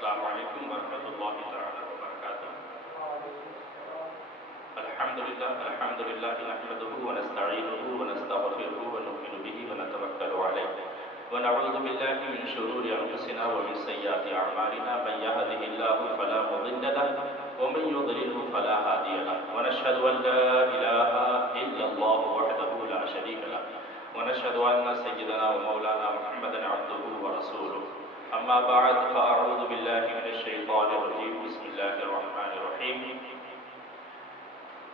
السلام علیکم ورحمۃ اللہ تعالی وبرکاتہ۔ الحمد للہ نحمده ونستعینه ونستغفره ونؤمن به ونتوکل علیہ ونعوذ باللہ من شرور انفسنا ومن سیئات اعمالنا من يهده الله فلا مضل له ومن يضلل فلا هادي له ونشهد ان لا اله الا الله وحده لا شريك له ونشهد ان سيدنا ومولانا محمدا عبده ورسوله اما بعد فاعوذ باللہ من الشیطان الرجیم بسم اللہ الرحمن الرحیم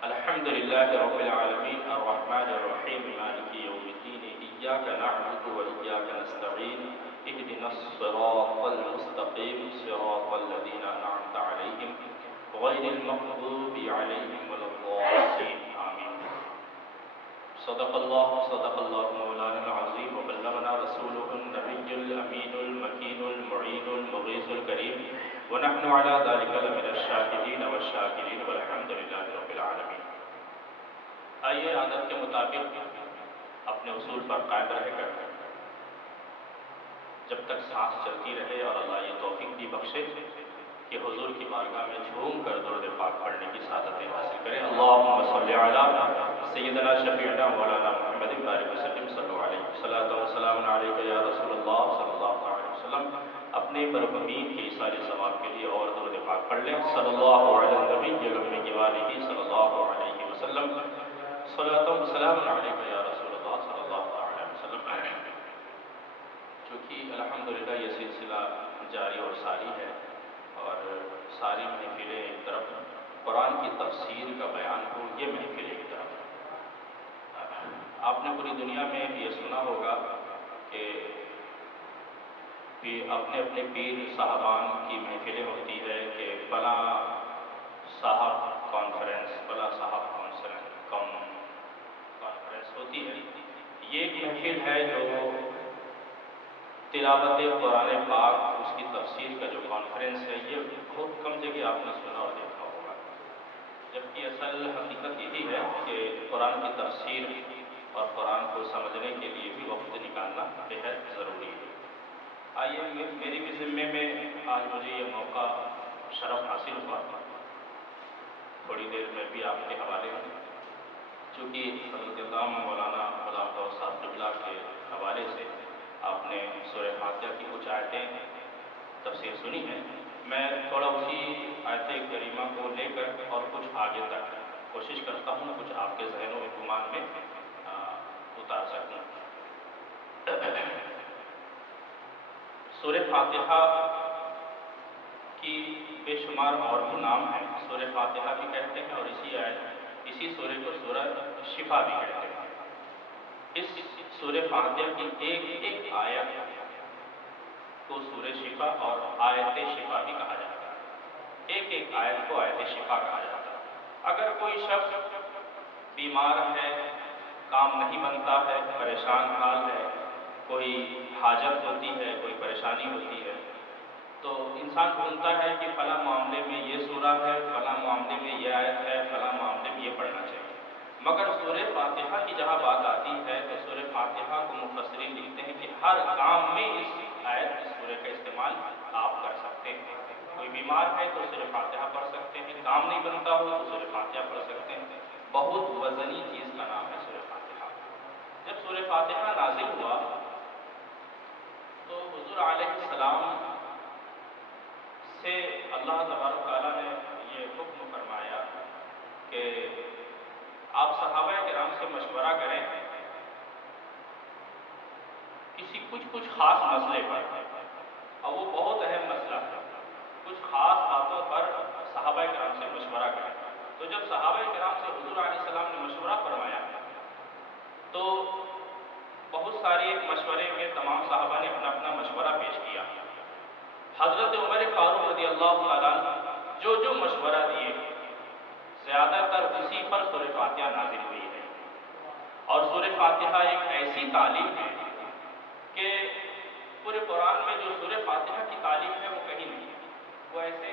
الحمد لله رب العالمين الرحمن الرحيم مالك يوم الدين إياك نعبد وإياك نستعين اهدنا الصراط المستقيم صراط الذين أنعمت عليهم غير المغضوب عليهم ولا الضالين آمين صدق الله مولانا العظيم وبلغنا رسوله النبي الأمين المكين المعين المغيث الكريم ونحن على ذلك لمن الشاهدين والشاكرين والحمد لله رب العالمين۔ آئیے عادت کے مطابق اپنے اصول پر قائم رہ کر جب تک سانس چلتی رہے اور اللہ یہ توفیق بھی بخشے کہ حضور کی بارگاہ میں جھوم کر درود پاک پڑھنے کی سعادتیں حاصل کریں۔ اللہم صلی علی سیدنا شفیعنا مولانا محمد بارک وسلم صلی اللہ علیہ وسلم وسلام علیکہ یا رسول اللہ صلی اللہ علیہ وسلم۔ اپنے مرحومین کے ایصال ثواب کے لیے اور درود پاک پڑھ لیں۔ صلی اللہ علیہ نبی الامی وآلہ صلی اللہ علیہ وسلم صلاۃ و سلام علیکہ یا رسول اللہ صلی اللہ علیہ وسلم۔ چونکہ الحمدللہ یہ سلسلہ جاری اور ساری ہے اور ساری محفلیں ایک طرف، قرآن کی تفسیر کا بیان ہو یہ محفل ایک طرف۔ آپ نے پوری دنیا میں یہ سنا ہوگا کہ اپنے اپنے پیر صاحبان کی محفلیں ہوتی ہے کہ فلاں صاحب کانفرنس، فلاں صاحب کانفرنس ہوتی ہے۔ یہ ایک محفل ہے جو تلاوت قرآن پاک اس کی تفسیر کا جو کانفرنس ہے، یہ بہت کم جگہ آپ نے سنا اور دیکھا ہوگا، جبکہ اصل حقیقت یہی ہے کہ قرآن کی تفسیر اور قرآن کو سمجھنے کے لیے بھی وقت نکالنا بہت ضروری ہے۔ آئیے میری بھی ذمے میں آج مجھے یہ موقع شرف حاصل ہوا، تھوڑی دیر میں بھی آپ کے حوالے ہوں، چونکہ حضرت علامہ مولانا غلام طاہر صاحب قبلہ کے حوالے سے آپ نے سورہ فاتحہ کی کچھ آیتیں تفسیر سنی ہے۔ میں تھوڑا اسی آیت کریمہ کو لے کر اور کچھ آگے تک کوشش کرتا ہوں کچھ آپ کے ذہن و گمان میں اتار سکوں۔ سورہ فاتحہ کی بے شمار اور بھی نام ہیں، سورہ فاتحہ بھی کہتے ہیں اور اسی سورہ کو سورہ شفا بھی کہتے ہیں۔ اس سورہ فاتحہ کی ایک ایک آیت کو سورہ شفا اور آیت شفا بھی کہا جاتا ہے، ایک ایک آیت کو آیت شفا کہا جاتا ہے۔ اگر کوئی شخص بیمار ہے، کام نہیں بنتا ہے، پریشان حال ہے، کوئی حاجت ہوتی ہے، کوئی پریشانی ہوتی ہے، تو انسان ڈھونڈتا ہے کہ فلاں معاملے میں یہ سورہ ہے، فلاں معاملے میں یہ آیت ہے، فلاں معاملے میں یہ پڑھنا چاہیے۔ مگر سورہ فاتحہ کی جہاں بات آتی ہے تو سورہ فاتحہ کو مفسرین لکھتے ہیں کہ ہر کام میں اس آیت اس سورہ کا استعمال آپ کر سکتے ہیں۔ کوئی بیمار ہے تو سورہ فاتحہ پڑھ سکتے ہیں، کام نہیں بنتا ہو تو سورہ فاتحہ پڑھ سکتے ہیں۔ بہت وزنی چیز کا نام ہے سورہ فاتحہ۔ جب سورہ فاتحہ نازل ہوا تو حضور علیہ السلام سے اللہ تبارک تعالیٰ نے یہ حکم فرمایا کہ آپ صحابہ کرام سے مشورہ کریں کسی کچھ خاص مسئلے پر، اور وہ بہت اہم مسئلہ ہے، کچھ خاص باتوں پر صحابہ کرام سے مشورہ کریں۔ تو جب صحابہ کرام سے حضور علیہ السلام نے مشورہ فرمایا تو بہت سارے مشورے میں تمام صحابہ نے اپنا اپنا مشورہ پیش کیا۔ حضرت عمر فاروق رضی اللہ تعالیٰ جو مشورہ دیے زیادہ تر اسی پر سورہ فاتحہ نازل ہوئی ہے۔ اور سورہ فاتحہ ایک ایسی تعلیم ہے کہ پورے قرآن میں جو سورہ فاتحہ کی تعلیم ہے وہ کہیں نہیں ہے۔ وہ ایسے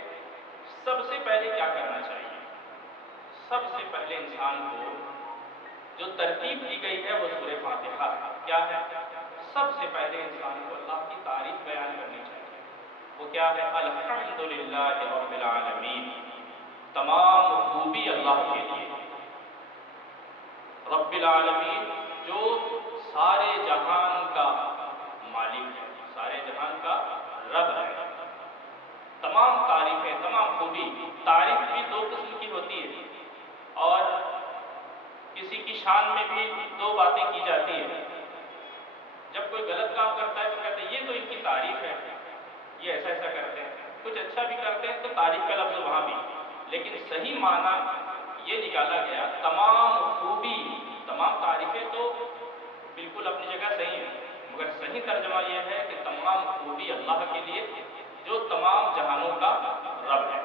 سب سے پہلے کیا کرنا چاہیے؟ سب سے پہلے انسان کو جو ترتیب دی گئی ہے وہ سورہ فاتحہ کیا ہے؟ سب سے پہلے انسان کو اللہ کی تعریف بیان کرنی چاہیے۔ وہ کیا ہے؟ الحمدللہ رب العالمین، تمام خوبی اللہ کے لیے، رب العالمین جو سارے جہان کا مالک ہے، سارے جہان کا رب ہے۔ تمام تعریفیں، تمام خوبی، تعریف بھی دو قسم کی ہوتی ہے، اور کسی کی شان میں بھی دو باتیں کی جاتی ہیں۔ جب کوئی غلط کام کرتا ہے تو کہتے ہیں یہ تو ان کی تعریف ہے، یہ ایسا ایسا کرتے ہیں، کچھ اچھا بھی کرتے ہیں تو تعریف کا لفظ وہاں بھی، لیکن صحیح معنی یہ نکالا گیا تمام خوبی، تمام تعریفیں تو بالکل اپنی جگہ صحیح ہیں، مگر صحیح ترجمہ یہ ہے کہ تمام خوبی اللہ کے لیے جو تمام جہانوں کا رب ہے۔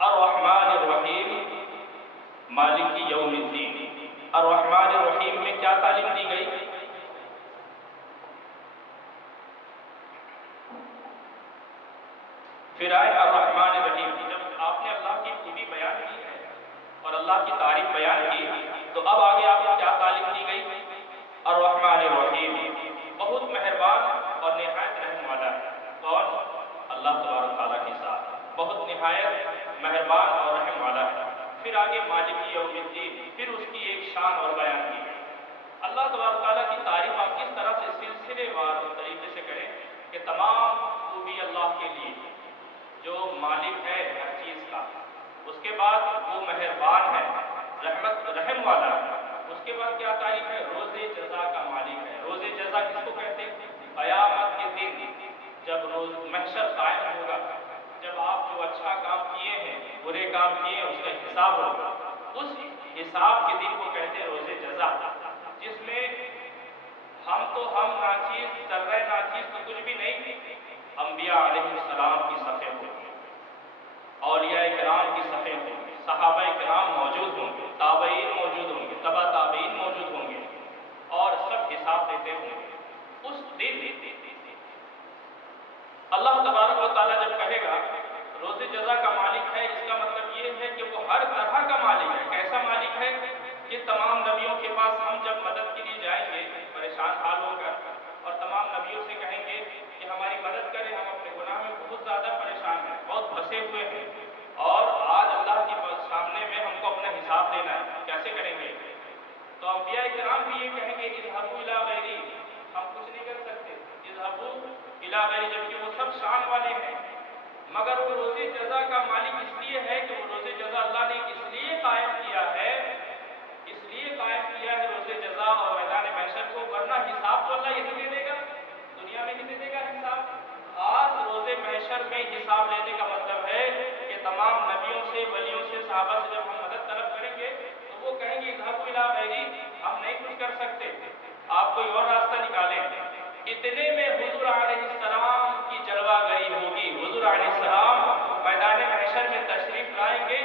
الرحمن الرحیم مالک یوم الدین، الرحمن الرحیم میں کیا تعلیم دی گئی؟ پھر آئے الرحمن الرحیم، جب آپ نے اللہ کی خوبی بیان کی ہے اور اللہ کی تعریف بیان کی، تو اب آگے آپ کو کیا تعلیم دی گئی؟ الرحمن الرحیم، بہت مہربان اور نہایت رحم والا ہے۔ کون؟ اللہ تبارک تعالیٰ کے ساتھ بہت نہایت مہربان اور رحم والا ہے۔ پھر آگے مالک یوم الدین، پھر اس کی ایک شان اور بیان کی گئی۔ اللہ تبارک تعالیٰ کی تعریف آپ کس طرح سے سلسلے وار طریقے سے کریں کہ تمام خوبی اللہ کے لیے جو مالک ہے ہر چیز کا، اس کے بعد وہ مہربان ہے، رحم والا ہے، اس کے بعد کیا تعریف ہے؟ روز جزا کا مالک ہے۔ روز جزا کس کو کہتے ہیں؟ قیامت کے دن جب روز محشر قائم ہوگا، جب آپ جو اچھا کام کیے ہیں، برے کام کیے ہیں، اس کا حساب ہوگا، اس حساب کے دن کو کہتے ہیں روز جزا، جس میں ہم ناچیز، ذرہ ناچیز تو کچھ بھی نہیں، انبیاء علیہ السلام کی صفیں ہوں گی، اولیاء کرام کی صفیں ہوں گی، صحابہ کرام موجود ہوں گے، تابعین موجود ہوں گے، تبع تابعین موجود ہوں گے، اور سب حساب دیتے ہوں گے۔ اس دن اللہ تبارک و تعالیٰ جب کہے گا روز جزا کا مالک ہے، اس کا مطلب یہ ہے کہ وہ ہر طرح کا مالک ہے۔ کیسا مالک ہے؟ کہ تمام نبیوں کے پاس ہم جب مدد کے لیے جائیں گے پریشان حال ہو کر، اور تمام نبیوں سے کہیں گے کہ ہماری مدد کریں، ہم اپنے گناہ میں بہت زیادہ پریشان ہیں، بہت پھنسے ہوئے ہیں، اور آج اللہ کے سامنے میں ہم کو اپنا حساب دینا ہے، کیسے کریں گے؟ تو انبیاء کرام بھی یہ کہیں گے اذهبوا الی غیری، ہم کچھ نہیں کر سکتے، اذهبوا الی غیری، جبکہ وہ سب شان والے ہیں، مگر وہ روز جزا کا مالک اس لیے ہے کہ وہ روز جزا اللہ نے اس لیے قائم کیا ہے، اس لیے قائم کیا ہے روز جزا اور میدان محشر کو، ورنہ حساب تو اللہ یہی دے دے گا، دنیا میں نہیں دے دے گا حساب۔ خاص روز محشر میں حساب لینے کا مطلب ہے کہ تمام نبیوں سے، ولیوں سے، صحابہ سے جب ہم مدد طلب کریں گے تو وہ کہیں گے اذهبوا الی غیری، ہم نہیں کچھ کر سکتے، آپ کوئی اور راستہ نکالیں۔ اتنے میں حضور علیہ السلام کی جلوہ گری ہوگی، حضور علیہ السلام میدان محشر میں تشریف لائیں گے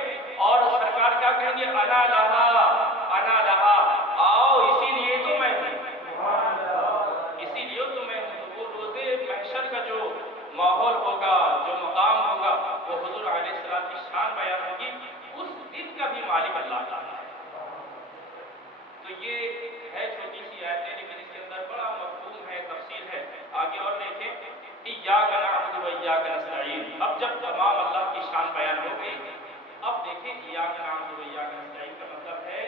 اور سرکار کیا کہیں گے؟ انا لہا، انا لہا، آؤ اسی لیے تو میں ہوں، اسی لیے تو میں ہوں۔ وہ روز محشر کا جو ماحول ہوگا، جو مقام ہوگا، وہ حضور علیہ السلام کی شان بیان ہوگی، اس دن کا بھی مالک اللہ تعالیٰ ہے۔ تو یہ ہے چھوٹی سی آیتیں، لیکن اس کے اندر بڑا مفہوم ہے، تفصیل ہے۔ آگے اور دیکھیں، ایاک نعبد و ایاک نستعین، اب جب تمام اللہ کی شان بیان ہو گئی، اب دیکھیں ایاک نعبد و ایاک نستعین کا مطلب ہے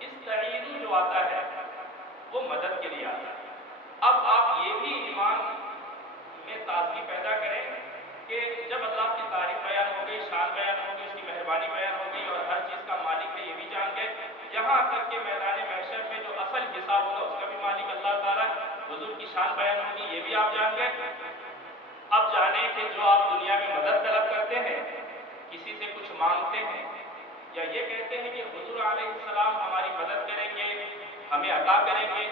استعینوا جو آتا ہے وہ مدد کے لیے آتا ہے۔ اب آپ یہ بھی ایمان میں تازگی پیدا کریں کہ جب اللہ کی تعریف بیان ہو گئی، شان بیان ہو گئی، اس کی مہربانی بیان ہو گئی اور ہر چیز کا مالک ہے یہ بھی جان گئے، یہاں تک کہ میدان محشر میں جو اصل حساب ہوگا اس کا بھی مالک اللہ تعالیٰ، حضور کی شان بیان ہوگی یہ بھی آپ جان گئے۔ اب جانیں کہ جو آپ دنیا میں مدد طلب کرتے ہیں، کسی سے کچھ مانگتے ہیں، یا یہ کہتے ہیں کہ حضور علیہ السلام ہماری مدد کریں گے، ہمیں عطا کریں گے،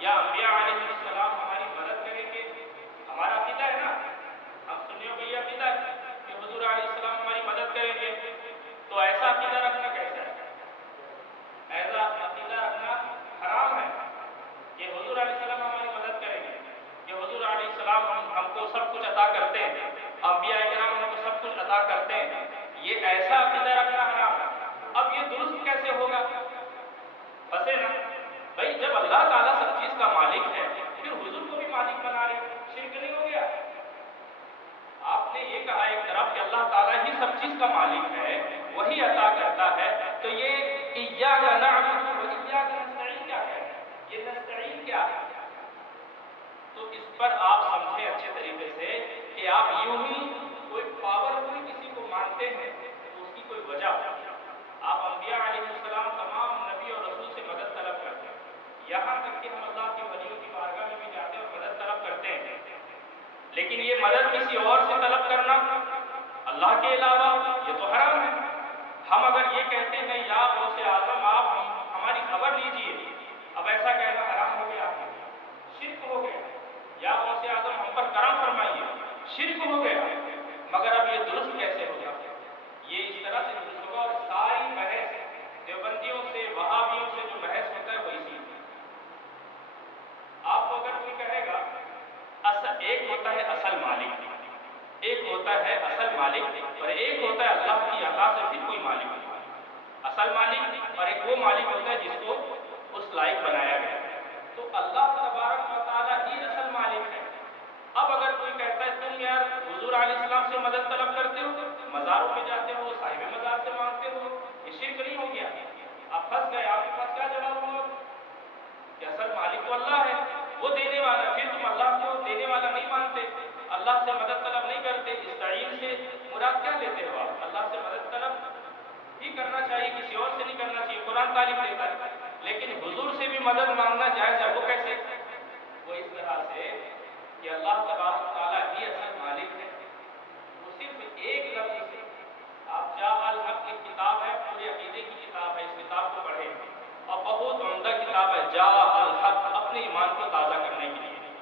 یا انبیاء علیہ السلام ہماری مدد کریں گے، ہمارا عقیدہ ہے نا، ہم سنیوں کو یہ عقیدہ ہے کہ حضور علیہ السلام ہماری مدد کریں گے، تو ایسا عقیدہ رکھنا کیسا ہے؟ ایسا عقیدہ رکھنا حرام ہے کہ حضور علیہ السلام ہماری مدد کریں گے، کہ حضور علیہ السلام ہم کو سب کچھ عطا کرتے ہیں، انبیاء کرام ہم کو سب کچھ عطا کرتے ہیں، یہ ایسا عقیدہ رکھنا حرام ہے۔ اب یہ درست کیسے ہوگا؟ پسے نا بھائی، جب اللہ تعالیٰ سب چیز کا مالک ہے پھر حضور کو بھی مالک بنا رہے، شرک نہیں ہو گیا؟ یہ کہا ایک طرف کہ اللہ تعالیٰ ہی سب چیز کا مالک ہے، وہی عطا کرتا ہے، تو یہ ایاک نعبد و ایاک نستعین کیا ہے؟ یہ نستعین کیا ہے؟ تو اس پر آپ سمجھیں اچھے طریقے سے کہ آپ یوں ہی کوئی پاورفل کسی کو مانتے ہیں تو اس کی کوئی وجہ ہوتی ہے۔ آپ انبیاء علیہ السلام تمام نبی اور رسول سے مدد طلب کرتے ہیں، یہاں تک کہ ہم اللہ کے ولیوں کی بارگاہ میں بھی جاتے ہیں اور مدد طلب کرتے ہیں، لیکن یہ مدد کسی اور سے طلب کرنا اللہ کے علاوہ یہ تو حرام ہے۔ ہم اگر یہ کہتے ہیں یا غوث اعظم آپ ہماری خبر لیجئے، اب ایسا کہنا حرام ہو گیا، شرک ہو گیا، یا غوث اعظم ہم پر کرم فرمائیے، شرک ہو گیا۔ مگر اب یہ درست کیسے ہوگا؟ یہ اس طرح سے درست ہوگا، اور ساری بحث دیوبندیوں سے وہابیوں سے جو بحث ہوتا ہے وہ اسی میں۔ آپ کو اگر کوئی کہے گا ایک ہوتا ہے اصل مالک، ایک ہوتا ہے اصل مالک، اور ایک ہوتا ہے اللہ کی عطا سے پھر کوئی مالک نہیں، اصل مالک اور ایک وہ مالک ہوتا ہے جس کو اس لائق بنایا گیا، تو اللہ تبارک و تعالیٰ ہی اصل مالک ہے۔ اب اگر کوئی کہتا ہے تم یار حضور علیہ السلام سے مدد طلب کرتے ہو، مزاروں پہ جاتے ہو، صاحب مزار سے مانگتے ہو، یہ شرک نہیں ہو گیا؟ آپ پھنس گئے، آپ کے پاس کیا جواب ہوگا کہ اصل مالک تو اللہ ہے، وہ دینے والا ہے، پھر تم اللہ کو دینے والا نہیں مانتے، اللہ سے مدد طلب نہیں کرتے، استعین سے مراد کیا لیتے ہو آپ؟ اللہ سے مدد طلب ہی کرنا چاہیے، کسی اور سے نہیں کرنا چاہیے، قرآن تعلیم دیتا ہے، لیکن حضور سے بھی مدد مانگنا جائز ہے، وہ کیسے؟ وہ اس طرح سے کہ اللہ تبارک تعالیٰ ہی اصل مالک ہے، وہ صرف ایک لفظ سے آپ جاء الحق کی کتاب ہے، پورے عقیدے کی کتاب ہے، اس کتاب کو پڑھیں اور بہت عمدہ کتاب ہے جاء الحق، اپنے ایمان کو تازہ کرنے کے لیے،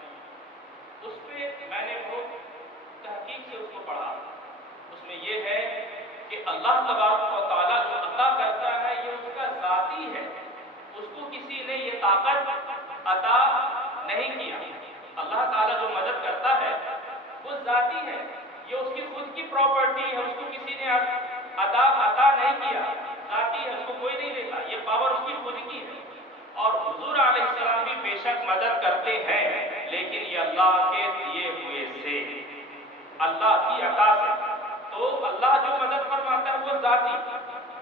اس پہ میں نے بہت تحقیق سے اس کو پڑھا، اس میں یہ ہے کہ اللہ تبارک و تعالیٰ جو عطا کرتا ہے یہ اس کا ذاتی ہے، اس کو کسی نے یہ طاقت عطا نہیں کیا۔ اللہ تعالیٰ جو مدد کرتا ہے وہ ذاتی ہے، یہ اس کی خود کی پراپرٹی ہے، اس کو کسی نے عطا نہیں کیا، ذاتی ہے، اس کو کوئی نہیں دیتا، یہ پاور اس کی خود کی ہے۔ اور حضور علیہ السلام بھی بے شک مدد کرتے ہیں، لیکن یہ اللہ کے دیے ہوئے سے، اللہ کی عطا سے، تو اللہ جو مدد فرماتا ہے وہ ذاتی،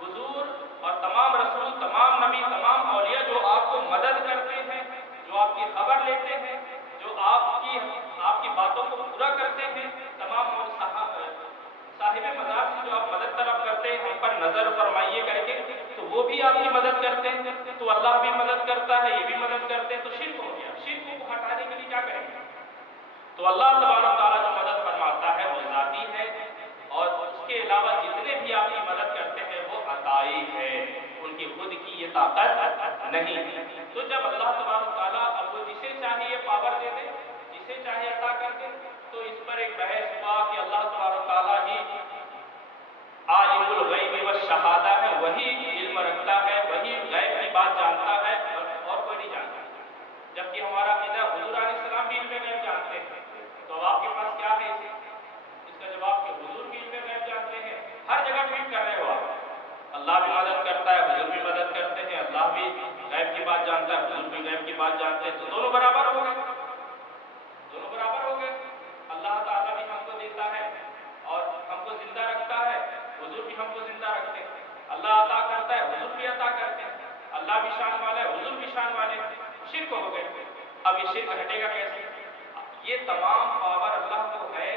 حضور اور تمام رسول، تمام نبی، تمام اولیاء جو آپ کو مدد کرتے ہیں، جو آپ کی خبر لیتے ہیں، جو آپ کی باتوں کو پورا کرتے ہیں، تمام صاحب مزار سے جو آپ مدد طلب کرتے ہیں، ہم پر نظر فرمائیے کر کے، تو وہ بھی آپ کی مدد کرتے ہیں، تو اللہ بھی مدد کرتا ہے، یہ بھی مدد کرتے ہیں، تو شرک ہو گیا۔ شرک کو ہٹانے کے لیے کیا کریں گے؟ تو اللہ تبارک تعالیٰ جو مدد فرماتا ہے وہ ذاتی ہے، اور اس کے علاوہ جتنے بھی آپ کی مدد کرتے ہیں وہ عطائی ہے، ان کی خود کی یہ طاقت نہیں۔ تو جب اللہ تبارک تعالیٰ اب وہ جسے چاہے یہ پاور دے دے، جسے چاہے عطا کر دے، تو اس پر ایک بحث ہوا کہ اللہ تبارک تعالیٰ ہی عالم الغیب والشہادہ ہے، وہی علم رکھتا ہے، وہی غیب کی بات جانتا ہے، اور کوئی نہیں جانتا، جبکہ ہمارا عقیدہ حضور علیہ السلام بھی علم غیب جانتے ہیں۔ تو اب آپ کے پاس کیا ہے اس کا جواب کہ حضور بھی علم غیب جانتے ہیں، ہر جگہ فٹ کر رہے ہو آپ، اللہ بھی مدد کرتا ہے، حضور بھی مدد کرتے ہیں، اللہ بھی غیب کی بات جانتا ہے، حضور بھی غیب کی بات جانتے ہیں، تو دونوں برابر ہو گئے، دونوں برابر ہو گئے، اللہ تعالیٰ بھی ہم کو دیتا ہے اور ہم کو زندہ رکھتا ہے، حضور بھی ہم کو زندہ رکھتے ہیں، اللہ عطا کرتا ہے، حضور بھی عطا کرتے ہیں، اللہ بھی شان والا ہے، حضور بھی شان والے ہیں، شرک ہو گئے۔ اب یہ شرک ہٹے گا کیسے؟ یہ تمام پاور اللہ کو ہے،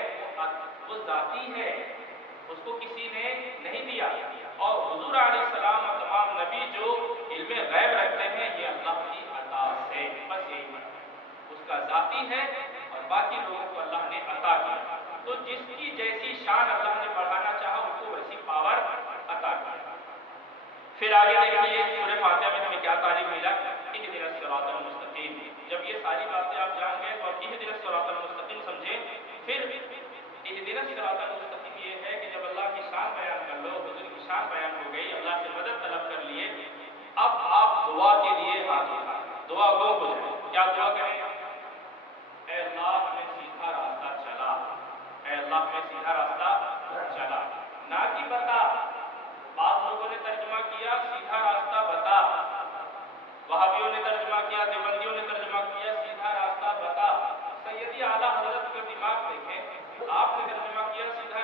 وہ ذاتی ہے، اس کو کسی نے نہیں دیا، اور حضور علیہ السلام اور تمام نبی جو علم غیب رکھتے ہیں یہ اللہ کی عطا سے، بس یہی بات، اس کا ذاتی ہے اور باقی لوگوں کو اللہ نے عطا کیا، تو جس کی جیسی شان اللہ نے بڑھانا چاہا اس کو ویسی پاور عطا کیا۔ پھر آگے دیکھیے سورہ فاتحہ میں ہمیں کیا تعلیم ملا، اہدنا الصراط المستقیم، جب یہ ساری باتیں آپ جان گئے تو اب اہدنا الصراط المستقیم سمجھیں، پھر اہدنا الصراط المستقیم یہ ہے کہ جب اللہ کی شان بیان کر لو، حضور کی شان بیان ہو گئی، اللہ سے مدد طلب کر لیے، اب آپ دعا کے لیے ہاتھ اٹھائیں، دعا گو ہو جائے، کیا دعا کریں؟ اے اللہ ہمیں سیدھا راستہ چلا، اے اللہ ہمیں سیدھا راستہ چلا، نہ کہ بتا، بعض لوگوں نے ترجمہ کیا سیدھا راستہ بتا، وہابیوں نے ترجمہ کیا، دیوبندیوں نے ترجمہ کیا سیدھا راستہ بتا، سیدی اعلیٰ حضرت کا دماغ دیکھیں، آپ نے ترجمہ کیا سیدھا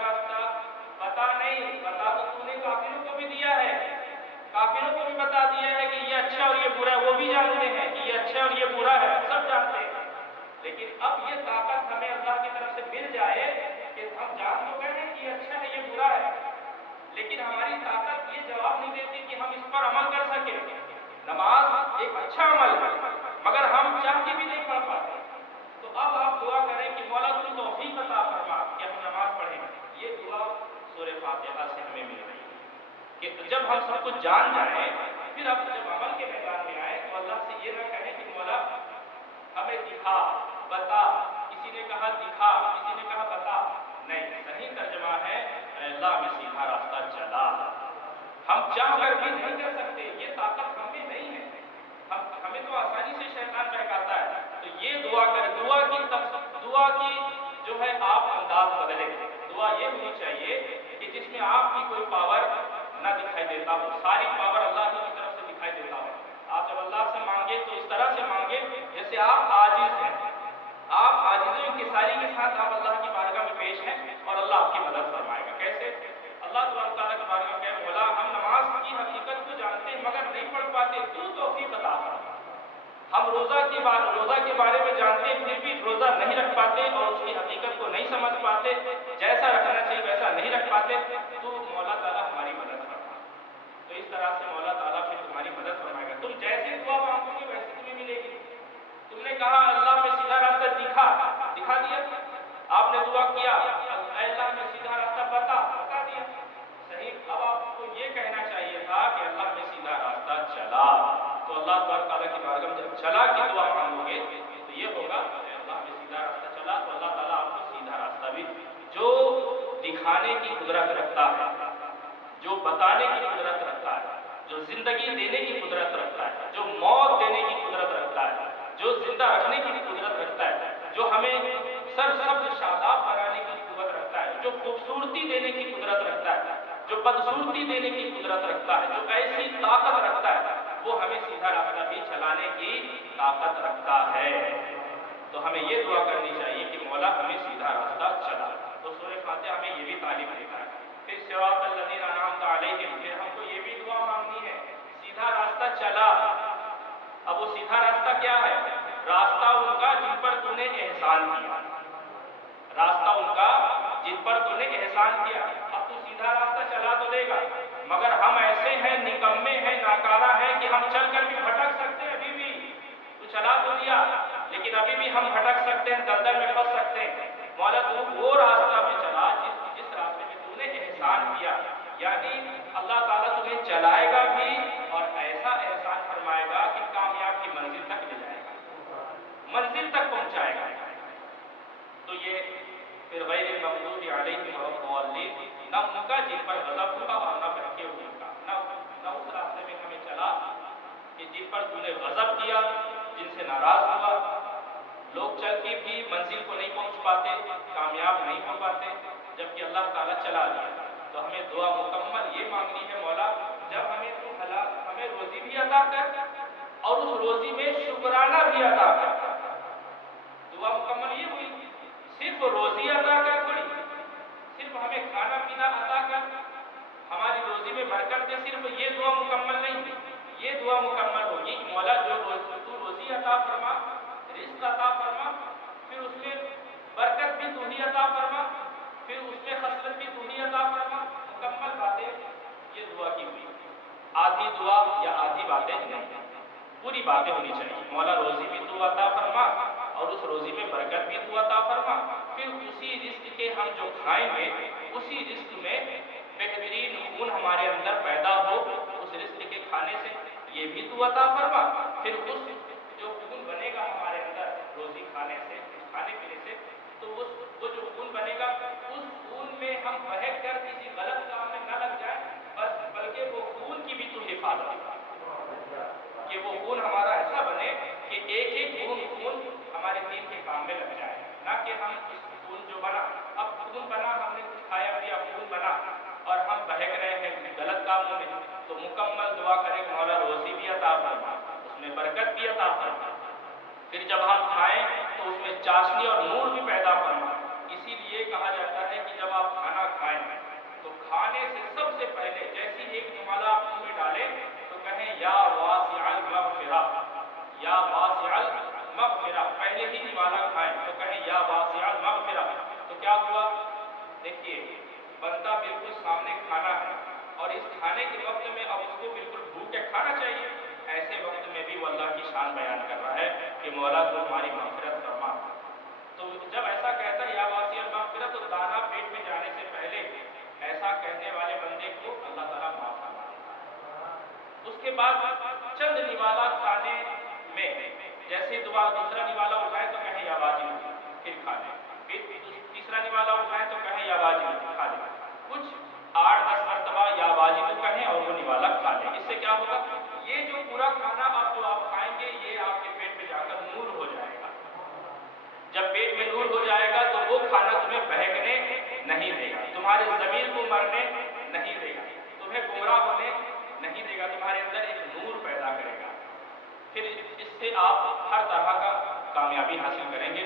اور یہ برا ہے، سب جانتے ہیں، لیکن اب یہ طاقت ہمیں اللہ کی طرف سے مل جائے کہ ہم جان تو گئے ہیں کہ یہ اچھا ہے یہ برا ہے، لیکن ہماری طاقت یہ جواب نہیں دیتی کہ ہم اس پر عمل کر سکیں۔ نماز ایک اچھا عمل ہے مگر ہم چاہ کے بھی نہیں پڑھ پاتے، تو اب آپ دعا کریں کہ مولا تو توفیق عطا فرما کہ ہم نماز پڑھیں۔ یہ دعا سورہ فاتحہ سے ہمیں مل رہی ہے کہ جب ہم سب کچھ جان جائیں، پھر اب جب عمل کے میدان میں آئے تو اللہ سے یہ نہ کہیں کہ مولا ہمیں دکھا بتا، کسی نے کہا دکھا، کسی نے کہا بتا، نہیں، صحیح ترجمہ ہے اے اللہ ہمیں سیدھا راستہ چلا۔ ہم چاہ کر بھی نہیں کر سکتے، یہ طاقت ہم میں نہیں ہے، ہمیں تو آسانی سے شیطان بہکاتا ہے۔ تو یہ دعا کر، دعا کی جو ہے آپ انداز بدلیں۔ دعا یہ ہونی چاہیے کہ جس میں آپ کی کوئی پاور نہ دکھائی دیتا ہو، ساری پاور اللہ کی طرف سے دکھائی دیتا ہو۔ آپ جب اللہ سے مانگے تو اس طرح سے مانگے جیسے آپ عاجز ہیں، آپ عاجزی و انکساری کے ساتھ آپ اللہ کی بارگاہ میں پیش ہیں اور اللہ آپ کی مدد فرمائے گا۔ کیسے؟ اللہ تبارک تعالیٰ کی بارگاہ میں مولا ہم نماز کی حقیقت کو جانتے ہیں مگر نہیں پڑھ پاتے، تو توفیق عطا فرما۔ ہم روزہ کے بارے میں جانتے ہیں پھر بھی روزہ نہیں رکھ پاتے اور اس کی حقیقت کو نہیں سمجھ پاتے، جیسا رکھنا چاہیے ویسا نہیں رکھ پاتے، تو مولا تعالیٰ ہماری مدد فرما۔ تو اس طرح سے مولا تعالیٰ پھر تمہاری مدد فرمائے گا۔ تم جیسے دعا مانگو گے ویسے تمہیں ملے گی۔ تم نے کہا اللہ میں سیدھا راستہ دکھا دیا، آپ نے دعا کیا اے اللہ میں سیدھا راستہ بتا دیا، صحیح۔ اب آپ کو یہ کہنا چاہیے تھا کہ اللہ میں سیدھا راستہ چلا، تو اللہ تبارک تعالیٰ کی بارگاہ میں جب چلا کی دعا مانگو گے تو یہ ہوگا کہ اللہ میں سیدھا راستہ چلا، تو اللہ تعالیٰ آپ کو سیدھا راستہ بھی جو دکھانے کی قدرت رکھتا ہے، جو بتانے کی قدرت رکھتا ہے، جو زندگی دینے کی قدرت رکھتا ہے، جو موت دینے کی قدرت رکھتا ہے، جو زندہ رکھنے کی قدرت رکھتا ہے، جو ہمیں سرسبز شاداب بنانے کی قدرت رکھتا ہے، جو خوبصورتی دینے کی قدرت رکھتا ہے، جو بدصورتی دینے کی قدرت رکھتا ہے، جو ایسی طاقت رکھتا ہے، وہ ہمیں سیدھا راستہ بھی چلانے کی طاقت رکھتا ہے۔ تو ہمیں یہ دعا کرنی چاہیے کہ مولا ہمیں سیدھا راستہ چلا۔ تو سورہ فاتحہ ہمیں یہ بھی تعلیم دیتا ہے۔ پھر صراط الذین انعمت علیہم، پھر ہم کو یہ بھی دعا مانگنی ہے سیدھا راستہ چلا۔ اب وہ سیدھا راستہ کیا ہے؟ راستہ ان کا جن پر تو نے احسان کیا، راستہ ان کا جن پر تو نے احسان کیا۔ اب تو سیدھا راستہ چلا تو دے گا مگر ہم ایسے ہیں، نکمے ہیں، ناکارہ ہیں کہ ہم چل کر بھی بھٹک سکتے ہیں۔ ابھی بھی تو چلا تو دیا لیکن ابھی بھی ہم بھٹک سکتے ہیں، دلدل میں پھنس سکتے ہیں۔ مولا تو وہ راستہ میں چلا جس راستے میں تو نے احسان کیا، یعنی اللہ تعالیٰ تمہیں چلائے گا بھی اور ایسا احسان فرمائے گا کہ کامیاب کی منزل تک لے جائے گا، منزل تک پہنچائے گا۔ تو یہ پھر غیر المغضوب علیہم ولا الضالین، نہ ان کا جن پر غضب ہوگا اور نہ بہکے ہوئے کا، نہ اس راستے میں ہمیں چلا کہ جن پر تو نے غضب کیا، جن سے ناراض ہوا۔ لوگ چل کے بھی منزل کو نہیں پہنچ پاتے، کامیاب نہیں ہو پاتے، جبکہ اللہ تعالیٰ چلا دیا۔ تو ہمیں دعا مکمل یہ مانگنی ہے مولا جب ہمیں تو حلال ہمیں روزی بھی عطا کر اور اس روزی میں شکرانہ بھی عطا کر۔ دعا مکمل یہ ہوئی، صرف روزی عطا کر تھوڑی، صرف ہمیں کھانا پینا عطا کر، ہماری روزی میں برکت دے، صرف یہ دعا مکمل نہیں۔ یہ دعا مکمل ہوگی کہ مولا جو تو روزی عطا فرما، رزق عطا فرما، پھر اس میں برکت بھی تو ہی عطا فرما، پھر اس میں خصلت بھی تو ہی عطا فرما۔ مکمل باتیں یہ دعا کی ہوئی، آدھی دعا یا آدھی باتیں نہیں، پوری باتیں ہونی چاہیے۔ مولا روزی بھی تو عطا فرما اور اس روزی میں برکت بھی تو عطا فرما، پھر اسی رزق کے ہم جو کھائیں گے اسی رزق میں بہترین خون ہمارے اندر پیدا ہو اس رزق کے کھانے سے، یہ بھی تو عطا فرما۔ پھر اس جو خون بنے گا ہمارے اندر روزی کھانے سے، کھانے پینے سے، تو وہ جو خون بنے گا اس خون میں ہم بہک کر کسی غلط کام میں نہ لگ جائیں، بلکہ وہ خون کی بھی تو حفاظت، کہ وہ خون ہمارا ایسا بنے کہ ایک ایک بوند خون ہمارے دین کے کام میں لگ جائے، نہ کہ ہم اس خون جو بنا، اب خون بنا ہم نے کچھ کھایا پیا خون بنا اور ہم بہک رہے ہیں غلط کاموں میں۔ تو مکمل دعا کریں مولا روزی بھی عطا فرما، اس میں برکت بھی عطا فرما، پھر جب ہم کھائیں تو اس میں چاشنی اور نور بھی پیدا فرما۔ اسی لیے کہا جاتا ہے کہ جب آپ کھانا کھائیں تو کھانے سے سب سے پہلے جیسی ایک نمالہ آپ منہ میں ڈالیں تو کہیں یا واسع المغفرہ، یا واسع المغفرہ، پہلے ہی نوالا کھائیں تو کہیں یا واسع المغفرہ، تو کیا ہوا؟ دیکھیے بندہ بالکل سامنے کھانا ہے اور اس کھانے کے وقت میں اب اس کو بالکل بھوک کے کھانا چاہیے، ایسے وقت میں بھی وہ اللہ کی شان بیان کر رہا ہے کہ مولا تو ہماری مغفرت فرما۔ تو جب ایسا کہتا ہے یا واسع المغفرہ، تو دانا پیٹ میں جانے سے پہلے ایسا کہنے والے بندے کو اللہ تعالیٰ معاف فرما دیتا ہے۔ اس کے بعد چند نوالا کھانے میں، جیسے دوسرا نوالا اٹھائے تو کہیں یا واجب، پھر کھا لیں، پھر تیسرا نوالا اٹھائے تو کہیں یا واجب، کھا لیں، کچھ 8-10 مرتبہ یا واجب کہیں اور وہ نوالا کھا لیں۔ اس سے کیا ہوگا؟ یہ جو پورا کھانا اب جو آپ کھائیں گے یہ آپ کے پیٹ میں جا کر نور ہو جائے گا۔ جب پیٹ میں نور ہو جائے گا تو وہ کھانا تمہیں بہکنے نہیں دے گا، تمہارے ضمیر کو مرنے نہیں دے گا، تمہیں گمراہ ہونے نہیں دے گا، تمہارے اندر ایک نور پیدا کرے گا۔ پھر اس سے آپ ہر طرح کا کامیابی حاصل کریں گے۔